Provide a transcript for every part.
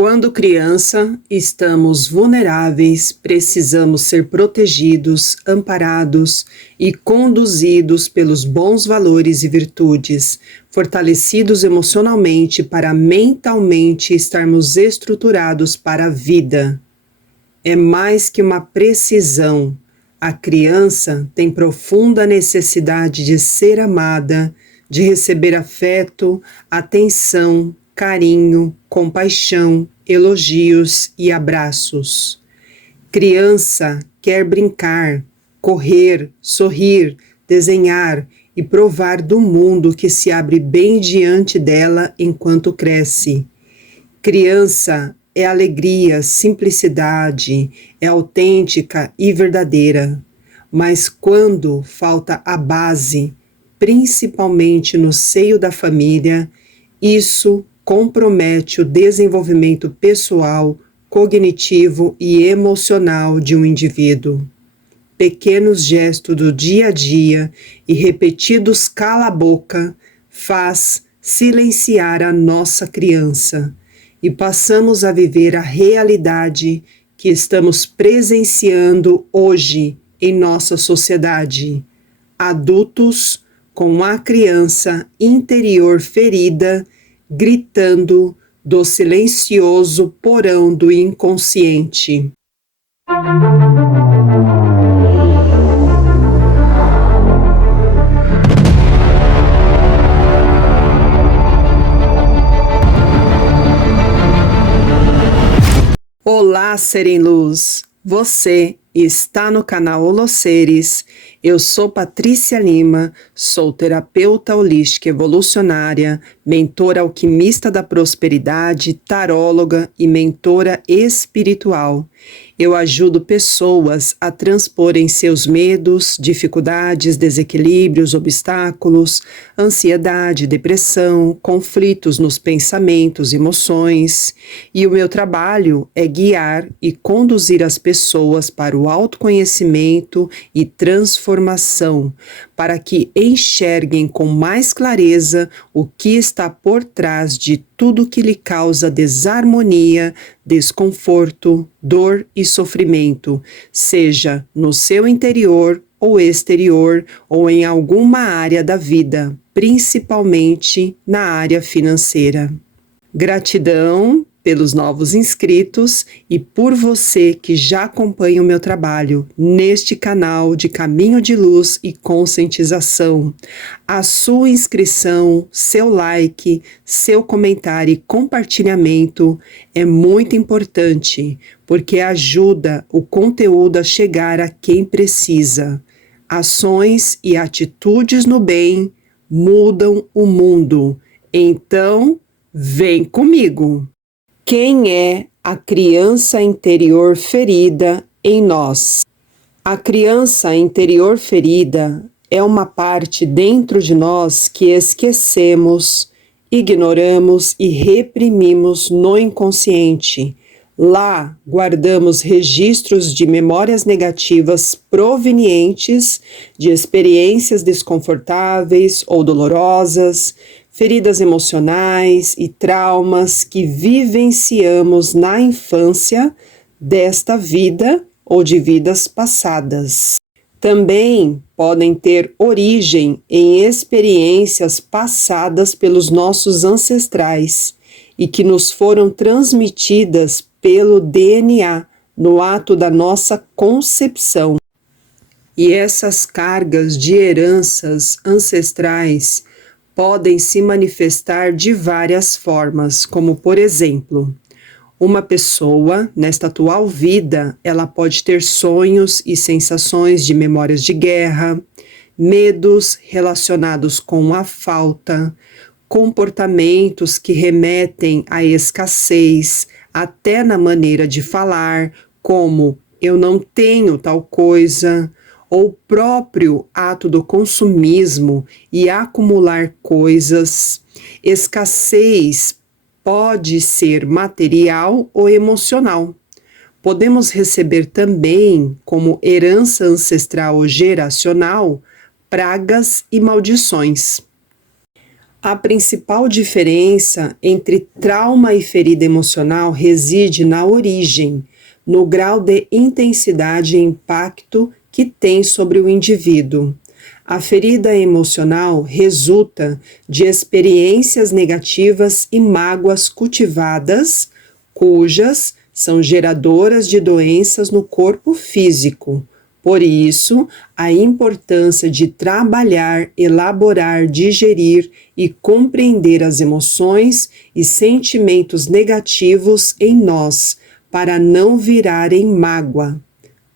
Quando criança, estamos vulneráveis, precisamos ser protegidos, amparados e conduzidos pelos bons valores e virtudes, fortalecidos emocionalmente para mentalmente estarmos estruturados para a vida. É mais que uma precisão. A criança tem profunda necessidade de ser amada, de receber afeto, atenção, carinho, compaixão, elogios e abraços. Criança quer brincar, correr, sorrir, desenhar e provar do mundo que se abre bem diante dela enquanto cresce. Criança é alegria, simplicidade, é autêntica e verdadeira. Mas quando falta a base, principalmente no seio da família, isso compromete o desenvolvimento pessoal, cognitivo e emocional de um indivíduo. Pequenos gestos do dia a dia e repetidos cala-boca faz silenciar a nossa criança e passamos a viver a realidade que estamos presenciando hoje em nossa sociedade. Adultos com a criança interior ferida, gritando do silencioso porão do inconsciente. Olá, Ser em Luz! Você está no canal Holoseres. Eu sou Patrícia Lima, sou terapeuta holística evolucionária, mentora alquimista da prosperidade, taróloga e mentora espiritual. Eu ajudo pessoas a transporem seus medos, dificuldades, desequilíbrios, obstáculos, ansiedade, depressão, conflitos nos pensamentos, emoções. E o meu trabalho é guiar e conduzir as pessoas para o autoconhecimento e transformação, para que enxerguem com mais clareza o que está por trás de tudo que lhe causa desarmonia, desconforto, dor e sofrimento, seja no seu interior ou exterior ou em alguma área da vida, principalmente na área financeira. Gratidão pelos novos inscritos e por você que já acompanha o meu trabalho neste canal de caminho de luz e conscientização. A sua inscrição, seu like, seu comentário e compartilhamento é muito importante, porque ajuda o conteúdo a chegar a quem precisa. Ações e atitudes no bem mudam o mundo. Então, vem comigo! Quem é a criança interior ferida em nós? A criança interior ferida é uma parte dentro de nós que esquecemos, ignoramos e reprimimos no inconsciente. Lá guardamos registros de memórias negativas provenientes de experiências desconfortáveis ou dolorosas, feridas emocionais e traumas que vivenciamos na infância desta vida ou de vidas passadas. Também podem ter origem em experiências passadas pelos nossos ancestrais e que nos foram transmitidas pelo DNA no ato da nossa concepção. E essas cargas de heranças ancestrais podem se manifestar de várias formas, como por exemplo, uma pessoa, nesta atual vida, ela pode ter sonhos e sensações de memórias de guerra, medos relacionados com a falta, comportamentos que remetem à escassez, até na maneira de falar, como eu não tenho tal coisa, ou o próprio ato do consumismo e acumular coisas. Escassez pode ser material ou emocional. Podemos receber também, como herança ancestral ou geracional, pragas e maldições. A principal diferença entre trauma e ferida emocional reside na origem, no grau de intensidade e impacto que tem sobre o indivíduo. A ferida emocional resulta de experiências negativas e mágoas cultivadas, cujas são geradoras de doenças no corpo físico. Por isso, a importância de trabalhar, elaborar, digerir e compreender as emoções e sentimentos negativos em nós, para não virarem mágoa.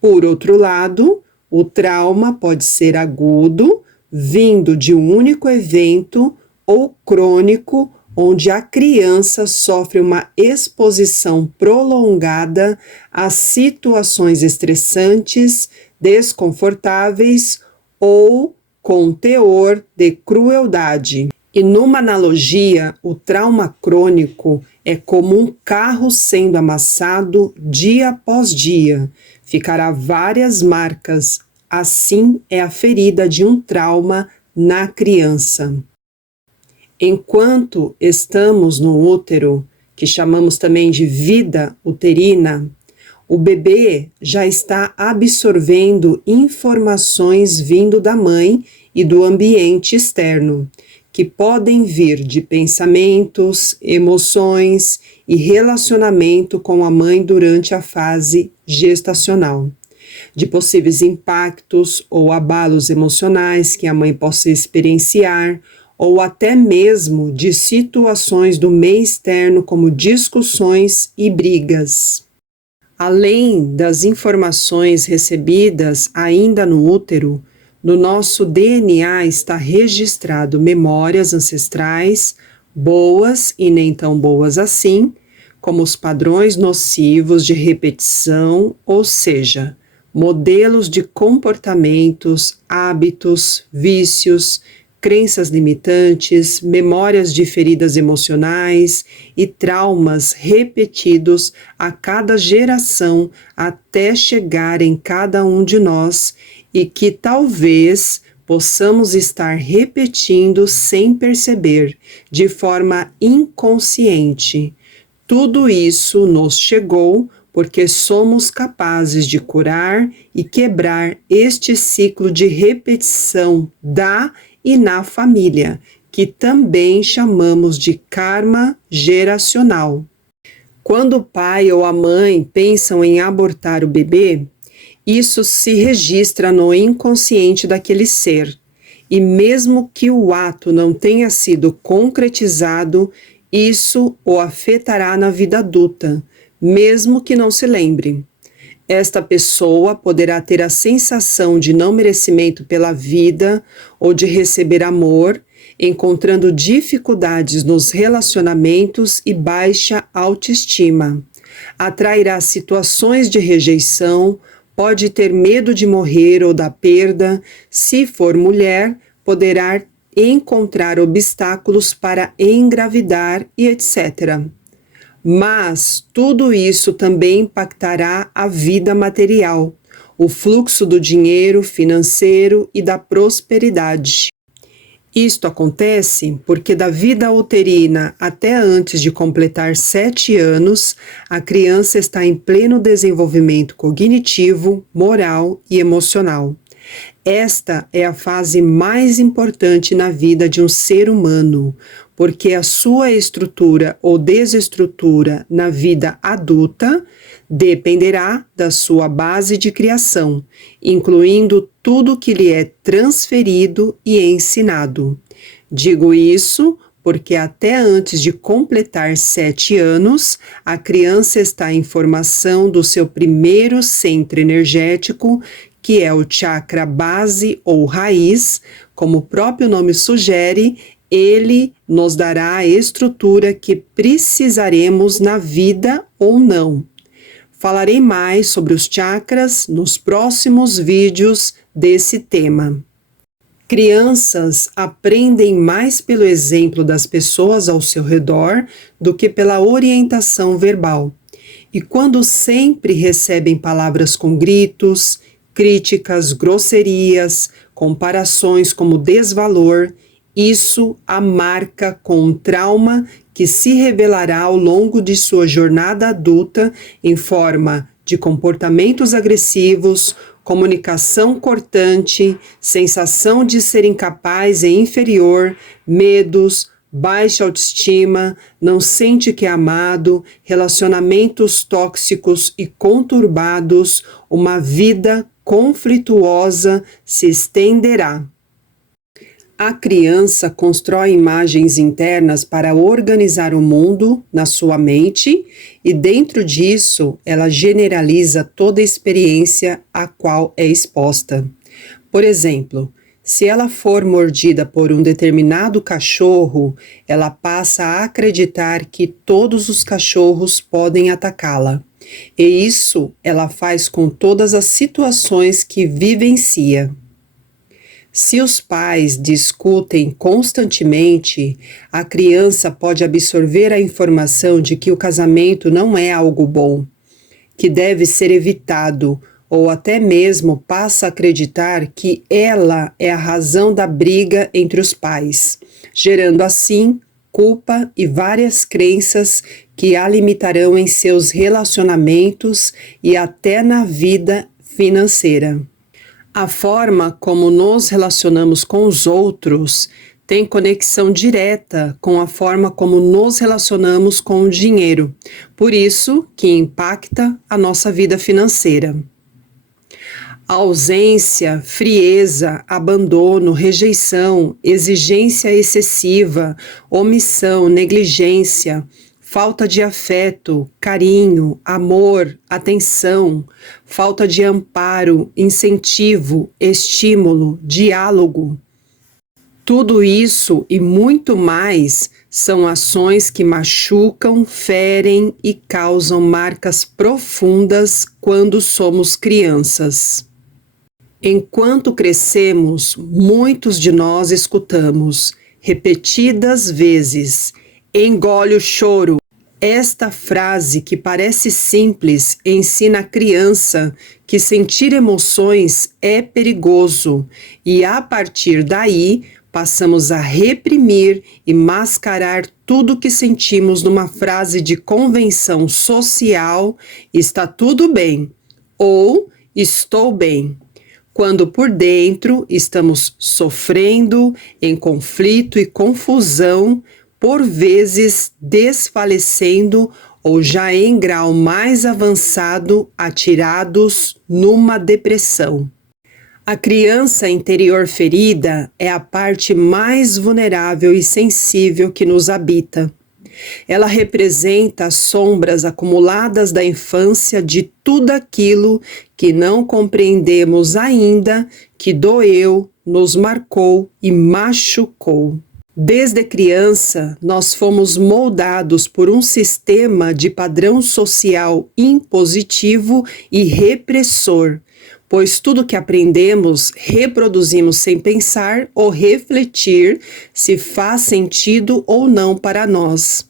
Por outro lado, o trauma pode ser agudo, vindo de um único evento, ou crônico, onde a criança sofre uma exposição prolongada a situações estressantes, desconfortáveis ou com teor de crueldade. E numa analogia, o trauma crônico é como um carro sendo amassado dia após dia. Ficará várias marcas. Assim é a ferida de um trauma na criança. Enquanto estamos no útero, que chamamos também de vida uterina, o bebê já está absorvendo informações vindo da mãe e do ambiente externo, que podem vir de pensamentos, emoções e relacionamento com a mãe durante a fase gestacional, de possíveis impactos ou abalos emocionais que a mãe possa experienciar, ou até mesmo de situações do meio externo, como discussões e brigas. Além das informações recebidas ainda no útero, no nosso DNA está registrado memórias ancestrais, boas e nem tão boas assim, como os padrões nocivos de repetição, ou seja, modelos de comportamentos, hábitos, vícios, crenças limitantes, memórias de feridas emocionais e traumas repetidos a cada geração até chegar em cada um de nós e que talvez possamos estar repetindo sem perceber, de forma inconsciente. Tudo isso nos chegou porque somos capazes de curar e quebrar este ciclo de repetição e na família, que também chamamos de karma geracional. Quando o pai ou a mãe pensam em abortar o bebê, isso se registra no inconsciente daquele ser, e mesmo que o ato não tenha sido concretizado, isso o afetará na vida adulta, mesmo que não se lembre. Esta pessoa poderá ter a sensação de não merecimento pela vida ou de receber amor, encontrando dificuldades nos relacionamentos e baixa autoestima. Atrairá situações de rejeição, pode ter medo de morrer ou da perda. Se for mulher, poderá encontrar obstáculos para engravidar e etc. Mas tudo isso também impactará a vida material, o fluxo do dinheiro financeiro e da prosperidade. Isto acontece porque da vida uterina até antes de completar 7 anos, a criança está em pleno desenvolvimento cognitivo, moral e emocional. Esta é a fase mais importante na vida de um ser humano, porque a sua estrutura ou desestrutura na vida adulta dependerá da sua base de criação, incluindo tudo que lhe é transferido e ensinado. Digo isso porque até antes de completar 7 anos, a criança está em formação do seu primeiro centro energético, que é o chakra base ou raiz. Como o próprio nome sugere, ele nos dará a estrutura que precisaremos na vida ou não. Falarei mais sobre os chakras nos próximos vídeos desse tema. Crianças aprendem mais pelo exemplo das pessoas ao seu redor do que pela orientação verbal. E quando sempre recebem palavras com gritos, críticas, grosserias, comparações como desvalor, isso a marca com um trauma que se revelará ao longo de sua jornada adulta em forma de comportamentos agressivos, comunicação cortante, sensação de ser incapaz e inferior, medos, baixa autoestima, não sente que é amado, relacionamentos tóxicos e conturbados, uma vida conflituosa se estenderá. A criança constrói imagens internas para organizar o mundo na sua mente e dentro disso ela generaliza toda a experiência a qual é exposta. Por exemplo, se ela for mordida por um determinado cachorro, ela passa a acreditar que todos os cachorros podem atacá-la. E isso ela faz com todas as situações que vivencia. Se os pais discutem constantemente, a criança pode absorver a informação de que o casamento não é algo bom, que deve ser evitado, ou até mesmo passa a acreditar que ela é a razão da briga entre os pais, gerando assim culpa e várias crenças que a limitarão em seus relacionamentos e até na vida financeira. A forma como nos relacionamos com os outros tem conexão direta com a forma como nos relacionamos com o dinheiro, por isso que impacta a nossa vida financeira. A ausência, frieza, abandono, rejeição, exigência excessiva, omissão, negligência, falta de afeto, carinho, amor, atenção, falta de amparo, incentivo, estímulo, diálogo. Tudo isso e muito mais são ações que machucam, ferem e causam marcas profundas quando somos crianças. Enquanto crescemos, muitos de nós escutamos, repetidas vezes, engole o choro. Esta frase, que parece simples, ensina a criança que sentir emoções é perigoso e, a partir daí, passamos a reprimir e mascarar tudo que sentimos numa frase de convenção social: está tudo bem ou estou bem, quando por dentro estamos sofrendo em conflito e confusão, por vezes desfalecendo ou já em grau mais avançado, atirados numa depressão. A criança interior ferida é a parte mais vulnerável e sensível que nos habita. Ela representa as sombras acumuladas da infância de tudo aquilo que não compreendemos ainda, que doeu, nos marcou e machucou. Desde criança, nós fomos moldados por um sistema de padrão social impositivo e repressor, pois tudo que aprendemos, reproduzimos sem pensar ou refletir se faz sentido ou não para nós.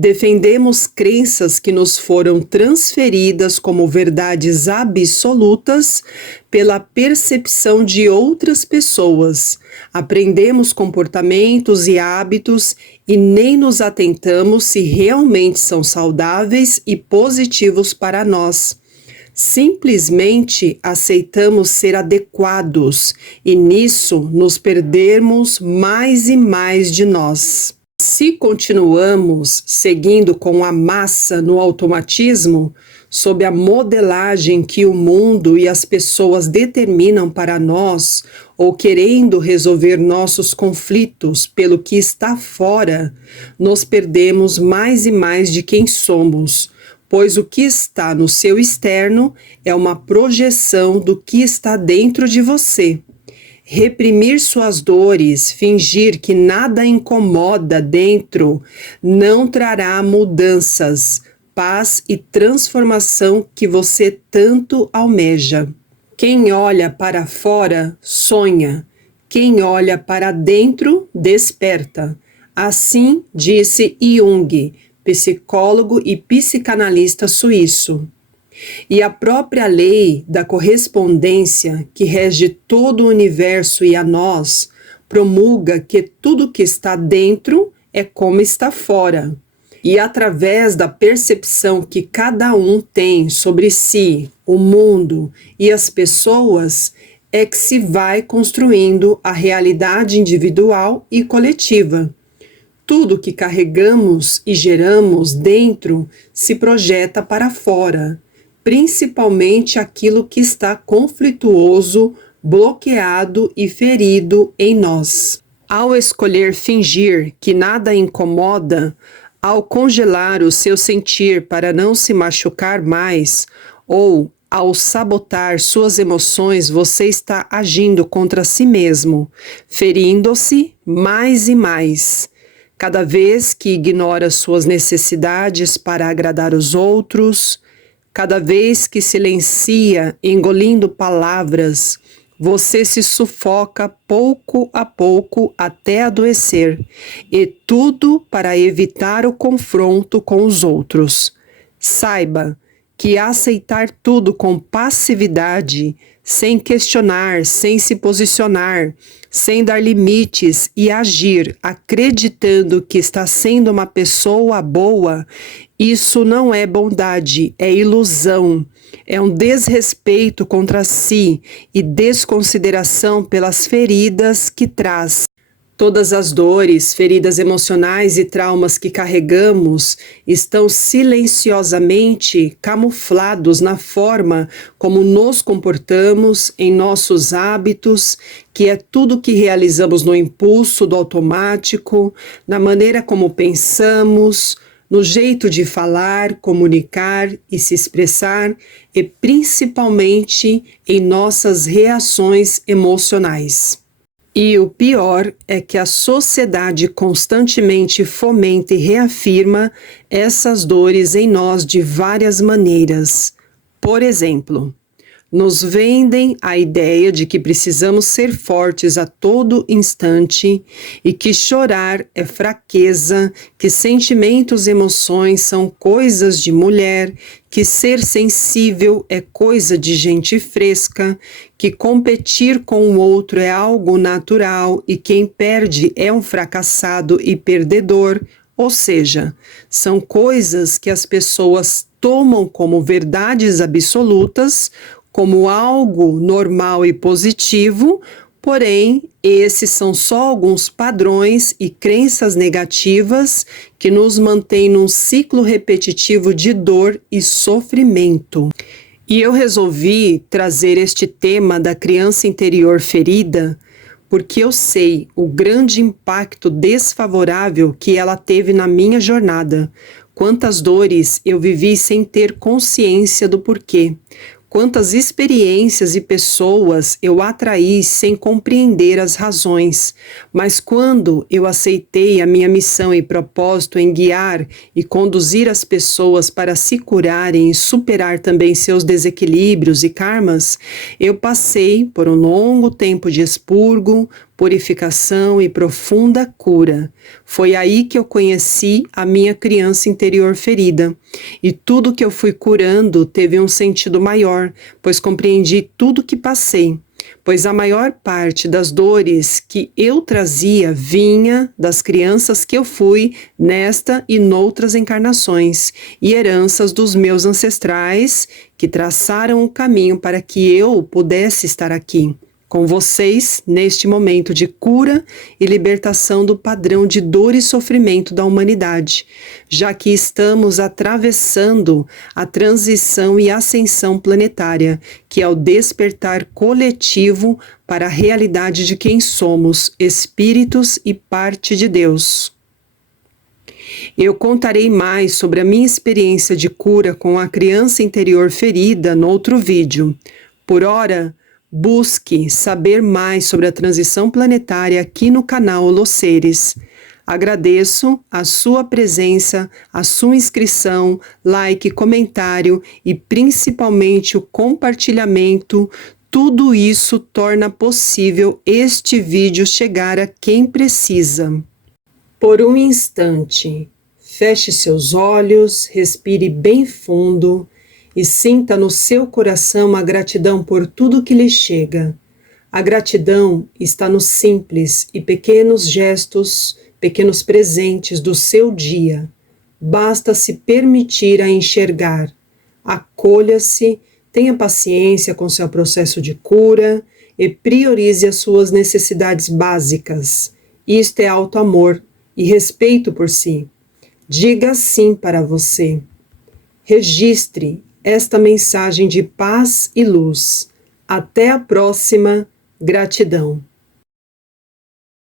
Defendemos crenças que nos foram transferidas como verdades absolutas pela percepção de outras pessoas. Aprendemos comportamentos e hábitos e nem nos atentamos se realmente são saudáveis e positivos para nós. Simplesmente aceitamos ser adequados e nisso nos perdemos mais e mais de nós. Se continuamos seguindo com a massa no automatismo, sob a modelagem que o mundo e as pessoas determinam para nós, ou querendo resolver nossos conflitos pelo que está fora, nos perdemos mais e mais de quem somos, pois o que está no seu externo é uma projeção do que está dentro de você. Reprimir suas dores, fingir que nada incomoda dentro, não trará mudanças, paz e transformação que você tanto almeja. Quem olha para fora, sonha. Quem olha para dentro, desperta. Assim disse Jung, psicólogo e psicanalista suíço. E a própria lei da correspondência que rege todo o universo e a nós promulga que tudo que está dentro é como está fora. E através da percepção que cada um tem sobre si, o mundo e as pessoas, é que se vai construindo a realidade individual e coletiva. Tudo que carregamos e geramos dentro se projeta para fora, principalmente aquilo que está conflituoso, bloqueado e ferido em nós. Ao escolher fingir que nada incomoda, ao congelar o seu sentir para não se machucar mais, ou ao sabotar suas emoções, você está agindo contra si mesmo, ferindo-se mais e mais. Cada vez que ignora suas necessidades para agradar os outros, cada vez que silencia, engolindo palavras, você se sufoca pouco a pouco até adoecer, e tudo para evitar o confronto com os outros. Saiba que aceitar tudo com passividade, sem questionar, sem se posicionar, sem dar limites e agir acreditando que está sendo uma pessoa boa, isso não é bondade, é ilusão, é um desrespeito contra si e desconsideração pelas feridas que traz. Todas as dores, feridas emocionais e traumas que carregamos estão silenciosamente camuflados na forma como nos comportamos, em nossos hábitos, que é tudo que realizamos no impulso do automático, na maneira como pensamos, no jeito de falar, comunicar e se expressar, e principalmente em nossas reações emocionais. E o pior é que a sociedade constantemente fomenta e reafirma essas dores em nós de várias maneiras. Por exemplo, nos vendem a ideia de que precisamos ser fortes a todo instante e que chorar é fraqueza, que sentimentos e emoções são coisas de mulher, que ser sensível é coisa de gente fresca, que competir com o outro é algo natural e quem perde é um fracassado e perdedor. Ou seja, são coisas que as pessoas tomam como verdades absolutas, como algo normal e positivo, porém, esses são só alguns padrões e crenças negativas que nos mantêm num ciclo repetitivo de dor e sofrimento. E eu resolvi trazer este tema da criança interior ferida, porque eu sei o grande impacto desfavorável que ela teve na minha jornada. Quantas dores eu vivi sem ter consciência do porquê. Quantas experiências e pessoas eu atraí sem compreender as razões, mas quando eu aceitei a minha missão e propósito em guiar e conduzir as pessoas para se curarem e superar também seus desequilíbrios e karmas, eu passei por um longo tempo de expurgo, purificação e profunda cura. Foi aí que eu conheci a minha criança interior ferida. E tudo que eu fui curando teve um sentido maior, pois compreendi tudo que passei. Pois a maior parte das dores que eu trazia vinha das crianças que eu fui nesta e noutras encarnações, e heranças dos meus ancestrais que traçaram o caminho para que eu pudesse estar aqui com vocês neste momento de cura e libertação do padrão de dor e sofrimento da humanidade, já que estamos atravessando a transição e ascensão planetária, que é o despertar coletivo para a realidade de quem somos, espíritos e parte de Deus. Eu contarei mais sobre a minha experiência de cura com a criança interior ferida no outro vídeo. Por ora, busque saber mais sobre a transição planetária aqui no canal Holoseres. Agradeço a sua presença, a sua inscrição, like, comentário e principalmente o compartilhamento. Tudo isso torna possível este vídeo chegar a quem precisa. Por um instante, feche seus olhos, respire bem fundo e sinta no seu coração a gratidão por tudo que lhe chega. A gratidão está nos simples e pequenos gestos, pequenos presentes do seu dia. Basta se permitir a enxergar. Acolha-se, tenha paciência com seu processo de cura e priorize as suas necessidades básicas. Isto é auto-amor e respeito por si. Diga sim para você. Registre esta mensagem de paz e luz. Até a próxima. Gratidão.